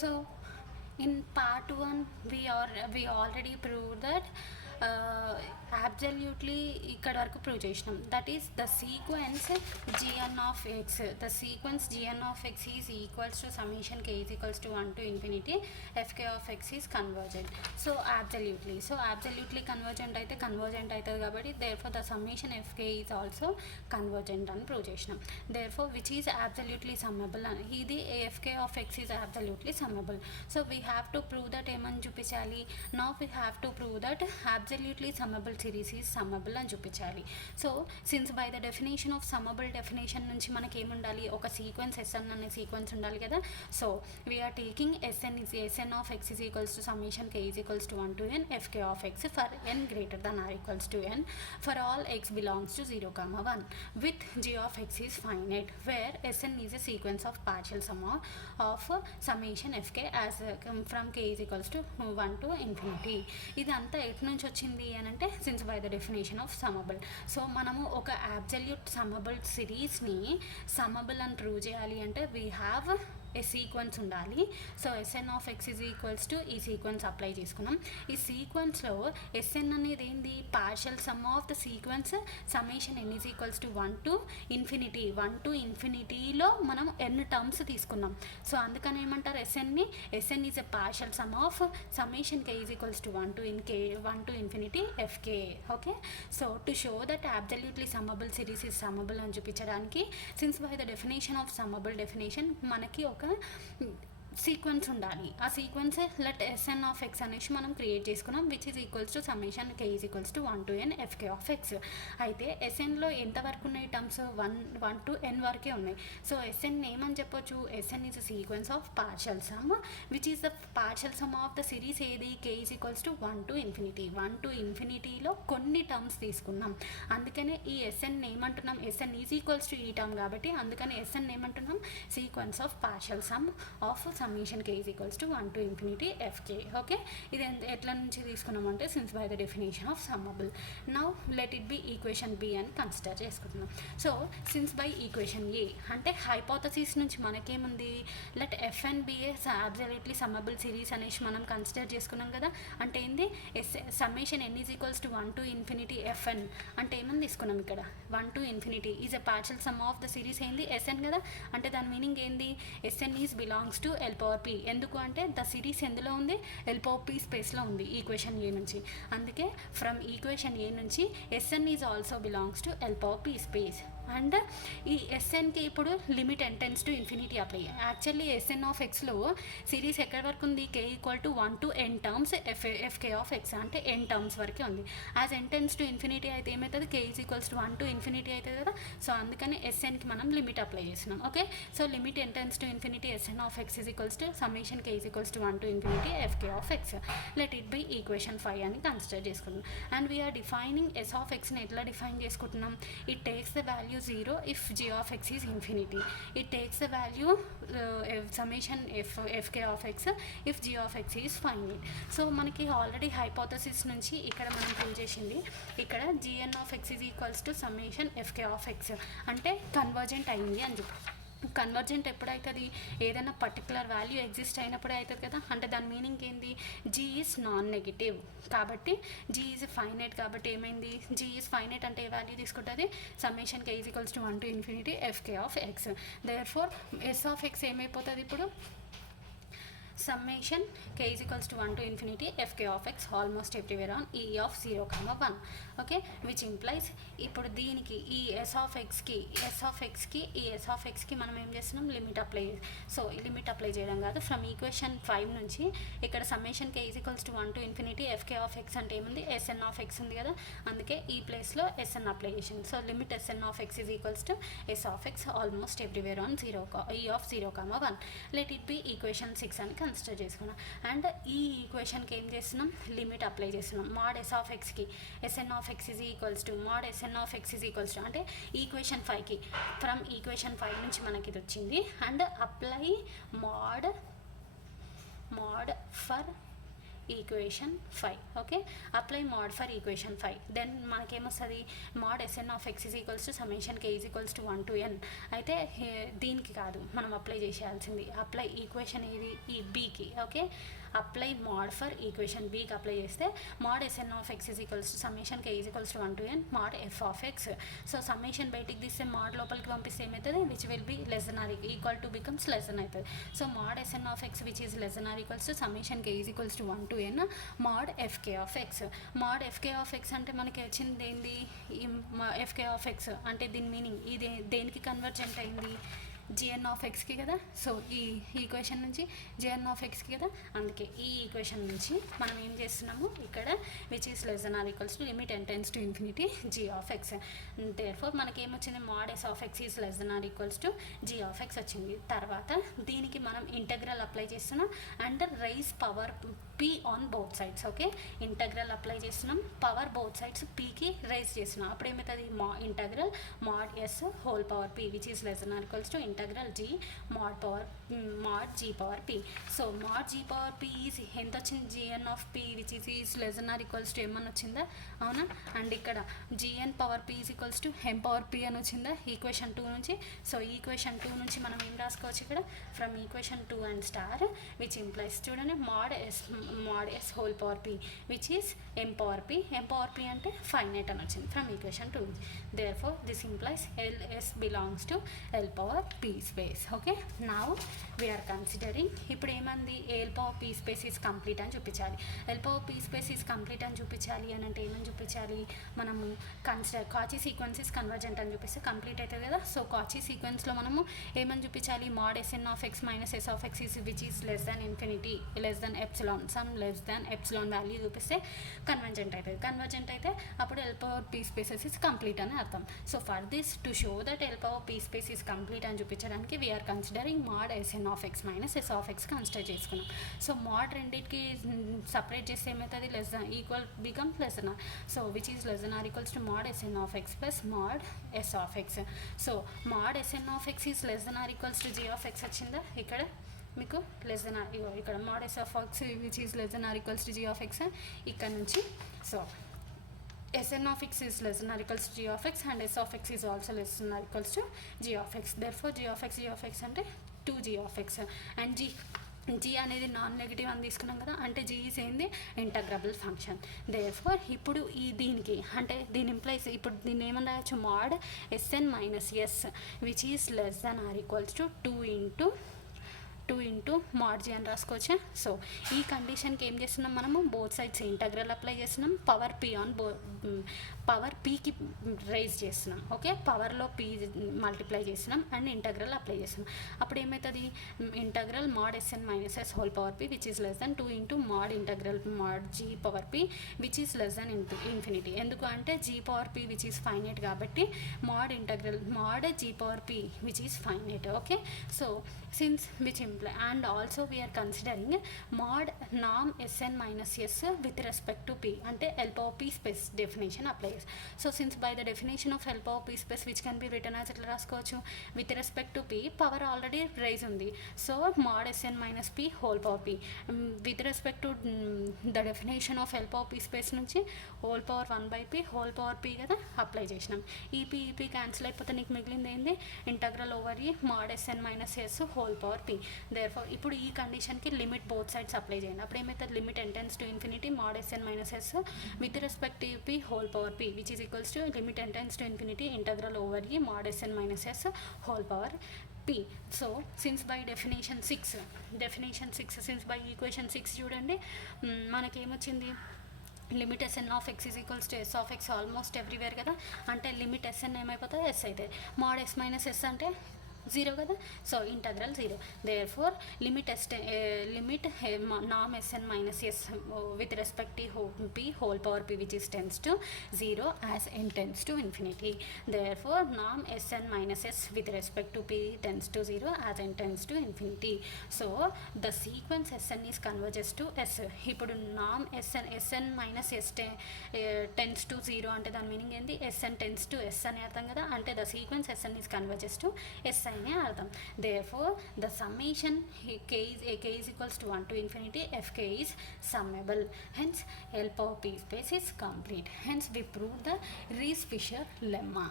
So in part 1 we already proved that absolutely ఇక్కడ వరకు prove చేసినాం. That is the sequence gn of x, the sequence gn of x is equals to summation k is equals to 1 to infinity fk of x is convergent. So absolutely convergent అయితే convergent అవుతుంది కాబట్టి therefore the summation fk is also convergent అని prove చేసినాం. therefore which is absolutely summable అని ఇది fk of x is absolutely summable. so we have to prove that ఏమని చూపించాలి. now we have to prove that absolutely summable series is summable అని చూపించాలి. So since by the definition of summable definition నుంచి మనకి ఏముండాలి, ఒక sequence SN అనే sequence ఉండాలి కదా. So we're taking SN of X is equals to summation K is equals to 1 to n fk of x for n greater than or equals to n for all x belongs to 0, 1 with g of x is finite where Sn is a sequence of partial sum of summation fk as from k is equals to 1 to infinity. ఇదంతా ఎటు నుంచి వచ్చింది అని అంటే since by the definition of summable. So మనము ఒక absolute సమ్మబుల్ సిరీస్ని సమ్మబుల్ అని prove చేయాలి అంటే వీ హ్యావ్ ఏ సీక్వెన్స్ ఉండాలి. So SN of X is equals to ఈ సీక్వెన్స్ అప్లై చేసుకున్నాం. ఈ సీక్వెన్స్లో ఎస్ఎన్ అనేది ఏంది, partial sum of the sequence summation N is equals to 1 to infinity. 1 to infinity మనం ఎన్ టర్మ్స్ తీసుకున్నాం. సో అందుకని ఏమంటారు, S N is a partial sum of summation K is equals to 1 to infinity fk. Okay, so to show that absolutely summable series is summable అని చూపించడానికి since by the definition of summable definition మనకి ఒక sequence ఉండాలి. ఆ sequence let S N of X అనేసి మనం create చేసుకున్నాం which is equals to summation K is equals to 1 to n fk of X. అయితే ఎస్ఎన్లో ఎంతవరకు ఉన్నాయి టర్మ్స్, 1 to n వరకే ఉన్నాయి. సో ఎస్ఎన్ ఏమని చెప్పొచ్చు, S N is a sequence of partial sum which is the partial sum of the series ఏది, K is equals to 1 to infinity. 1 to infinity కొన్ని టర్మ్స్ తీసుకున్నాం. అందుకనే ఈ ఎస్ఎన్ ఏమంటున్నాం, ఎస్ఎన్ ఈజ్ ఈక్వల్స్ టు ఈ term కాబట్టి అందుకని ఎస్ఎన్ ఏమంటున్నాం, sequence of partial sum of summation k is equals to 1 to infinity fk. Okay, ఇది ఎట్లా నుంచి తీసుకున్నామంటే since by the definition of summable. Now let it be equation B అని consider చేసుకుంటున్నాం. So since by equation A అంటే hypothesis నుంచి మనకేముంది, let F and B S absolutely summable series అనేసి మనం కన్సిడర్ చేసుకున్నాం కదా. అంటే ఏంది, summation N is equals to 1 to infinity fn అంటే ఏమని తీసుకున్నాం ఇక్కడ, 1 to infinity is a partial sum of the series ఏంది, ఎస్ఎన్ కదా. అంటే దాని మీనింగ్ ఏంది, SN is belongs to L power p. ఎందుకు అంటే ద సిరీస్ ఎందులో ఉంది, ఎల్ పవర్ పి స్పేస్లో ఉంది ఈక్వేషన్ ఏ నుంచి. అందుకే ఫ్రమ్ ఈక్వేషన్ ఏ నుంచి S N is also belongs to L power P space. And ఈ ఎస్ఎన్కి ఇప్పుడు limit n tends to infinity apply. Actually S N of ఎక్స్లో సిరీస్ ఎక్కడి వరకు ఉంది, K equal to 1 to n terms F K of X అంటే n terms వరకే ఉంది. As n tends to infinity అయితే ఏమవుతుంది, K is equals to 1 to infinity అవుతుంది కదా. సో అందుకని ఎస్ఎన్కి మనం లిమిట్ అప్లై చేస్తున్నాం. Okay, so limit n tends to infinity S N of X is equals to summation K is equals to 1 to infinity F K of X. Let it by equation 5 అని consider చేసుకుంటున్నాం. And we are defining S of ఎక్స్ని ఎట్లా define చేసుకుంటున్నాం, it takes the value 0 if g of x is infinity. It takes the value summation fk of x if g of x is finite. So మనకి already hypothesis నుంచి ఇక్కడ మనం prove చేసింది, ఇక్కడ gn of x is equals to summation fk of x అంటే convergent అయింది అని చెప్పి. కన్వర్జెంట్ ఎప్పుడవుతుంది, ఏదైనా పర్టికులర్ వాల్యూ ఎగ్జిస్ట్ అయినప్పుడే అవుతుంది కదా. అంటే దాని మీనింగ్ ఏంది, జీ ఈజ్ నాన్ నెగిటివ్ కాబట్టి జీ ఈజ్ ఫైనైట్ కాబట్టి ఏమైంది, జీ ఈజ్ ఫైనైట్ అంటే ఏ వాల్యూ తీసుకుంటుంది, summation K is equals to 1 to infinity fk of x. Therefore s of x ఏమైపోతుంది ఇప్పుడు, summation k is equals to 1 to infinity fk of x almost everywhere on e of 0, 1. Okay, which implies ఇప్పుడు దీనికి ఈ yes of ఎక్స్కి ఈ yes of ఎక్స్కి మనం ఏం చేస్తున్నాం, limit apply. So limit apply చేయడం కాదు, ఫ్రమ్ ఈక్వేషన్ 5 నుంచి ఇక్కడ summation K is equals to 1 to infinity fk of X అంటే ఏముంది, ఎస్ఎన్ ఆఫ్ ఎక్స్ ఉంది కదా. అందుకే ఈ ప్లేస్లో ఎస్ఎన్ అప్లై చేసింది. So limit S N of X is equals to S of X almost everywhere on e of 0, 1. Let it be equation 6 అని consider చేసుకున్నాం. అండ్ ఈ ఈక్వేషన్కి ఏం చేస్తున్నాం, లిమిట్ అప్లై చేస్తున్నాం. మాడ్ ఎస్ ఆఫ్ ఎక్స్కి S N of X is equals to mod S N of X is equals to అంటే equation 5కి ఫ్రమ్ ఈక్వేషన్ 5 నుంచి మనకి ఇది వచ్చింది. And apply mod for equation 5. Okay, apply mod for equation 5. Then మనకేమొస్తుంది, mod S N of X is equals to summation K is equals to 1 to n. అయితే దీనికి కాదు మనం అప్లై చేసేయాల్సింది, అప్లై ఈక్వేషన్ ఏది, ఈ బీకి. Okay, apply mod for equation బీకి apply చేస్తే mod S N of X is equals to summation K is equals to 1 to n mod F of X. So summation బయటికి తీస్తే మోడ్ లోపలికి పంపిస్తే ఏమవుతుంది, which will be less than or equal to becomes less than అవుతుంది. So mod S N of X which is less than are equals to summation K is equals to 1 to n mode FK of X. Mode FK of X అంటే మనకి వచ్చింది ఏంది, ఈ FK of X అంటే దీని meaning ఇది దేనికి convergent అయింది, జిఎన్ ఆఫ్ ఎక్స్కి కదా. సో ఈ ఈక్వేషన్ నుంచి జిఎన్ ఆఫ్ ఎక్స్కి కదా, అందుకే ఈ ఈక్వేషన్ నుంచి మనం ఏం చేస్తున్నాము ఇక్కడ, which is less than are equals to limit n tends to infinity g of x. Therefore మనకి ఏమొచ్చింది, mod yes of X is less than are equals to G of x వచ్చింది. తర్వాత దీనికి మనం ఇంటగ్రల్ అప్లై చేస్తున్నాం and raise power p on both sides. Okay, integral apply చేస్తున్నాం, power both sides పీకి raise చేస్తున్నాం. అప్పుడు ఏమవుతుంది, integral mod yes whole power P which is less than are equals to integral G mod G power P. So mod G power P is ఎంత వచ్చింది, G N of P which is less than are equals to M అని వచ్చిందా, అవునా. And ఇక్కడ G N power P is equals to M power P అని వచ్చిందా equation 2 నుంచి. So equation 2 నుంచి మనం ఏం రాసుకోవచ్చు ఇక్కడ, from equation 2 and star which implies చూడండి mod yes whole power P which is M power P అంటే ఫైనైట్ అని వచ్చింది ఫ్రమ్ ఈక్వేషన్ 2 నుంచి. Therefore this implies L S belongs to L power P space. Okay, now we are considering ఇప్పుడు ఏమంది, L power P space is complete అని చూపించాలి. L power P space is complete అని చూపించాలి అని అంటే ఏమని చూపించాలి, మనము consider Cauchy sequence is convergent అని చూపిస్తే కంప్లీట్ అవుతుంది కదా. సో కాచీ సీక్వెన్స్లో మనము ఏమని చూపించాలి, mod S N of X minus S of X is which is less than infinity less than epsilon some less than epsilon value చూపిస్తే కన్వర్జెంట్ అవుతుంది. కన్వర్జెంట్ అయితే అప్పుడు L power P spaces is complete అని అర్థం. So for this to show that L power P space is complete అని చూపించడానికి we are considering mod S N of X minus S of X consider చేసుకున్నాం. So mod రెండింటికి separate చేస్తే ఏమవుతుంది, less than equal become less than R. So which is less than are equals to mod S N of X plus mod yes of X. So mod S N of X is less than are equals to G of X వచ్చిందా ఇక్కడ మీకు, less than R ఇక్కడ mod yes of X which is less than are equals to G of X ఇక్కడ నుంచి. So Sn of x is less than or equals to g of x and s of x is also less than or equals to g of x. Therefore g of x అంటే 2g of x and g అనేది non negative అని తీసుకున్నాం కదా, అంటే g is ఏంది, integrable function. Therefore ఇప్పుడు ఈ దీనికి అంటే దీని ఇంప్లైస్ ఇప్పుడు దీన్ని ఏమని రాయొచ్చు, mod S N minus S which is less than R equals to 2 into mod G అని రాసుకోవచ్చా. సో ఈ కండిషన్కి ఏం చేస్తున్నాం మనము, బోత్ సైడ్స్ ఇంటగ్రల్ అప్లై చేస్తున్నాం, పవర్ పీకి రైజ్ చేస్తున్నాం. ఓకే, పవర్లో పీ మల్టిప్లై చేస్తున్నాం అండ్ ఇంటగ్రల్ అప్లై చేస్తున్నాం. అప్పుడు ఏమవుతుంది, integral mod S N minus S whole power P which is less than 2 into mod integral mod G power P which is less than infinity. ఎందుకు అంటే G power P which is finite కాబట్టి mod integral mod G power P which is finite. Okay, so since which imply and also we are considering mod norm Sn minus s with respect to p ante L power p space definition applies. So since by the definition of L power p space which can be written as itla raskochu with respect to p power already raise undi, so mod Sn minus p whole power p with respect to the definition of L power p space nunchi whole power 1 by p whole power p kada apply chesinam. EP cancel అయిపోతే నీకు మిగిలింది ఏంది, integral over E mod Sn minus s whole power P. Therefore ఇప్పుడు ఈ కండిషన్కి limit both sides apply చేయండి. అప్పుడు ఏమవుతుంది, limit n tends to infinity mod S N minus S with respect to P whole power P which is equals to limit n tends to infinity integral over E mod S N minus S whole power P. So since by definition 6 since by equation 6 చూడండి మనకేమొచ్చింది, limit S N of X is equals to S of X almost everywhere కదా, అంటే limit S N ఏమైపోతుంది, S అయితే mod S minus S అంటే 0 కదా. So integral 0. Therefore limit నామ్ S N minus S with respect P whole power P which is tends to 0 as N tends to infinity. Therefore నామ్ S N minus S with respect to P tends to 0 as N tends to infinity. So the sequence S N is converges to S. ఇప్పుడు నామ్ S N minus S tends to 0 అంటే దాని meaning ఏంటి, SN tends to S అని అర్థం కదా, అంటే the sequence S N is converges to S అని అర్థం. Therefore the summation k is equals to 1 to infinity fk is summable. Hence L power p space is complete. Hence we proved the Rees-Fisher lemma.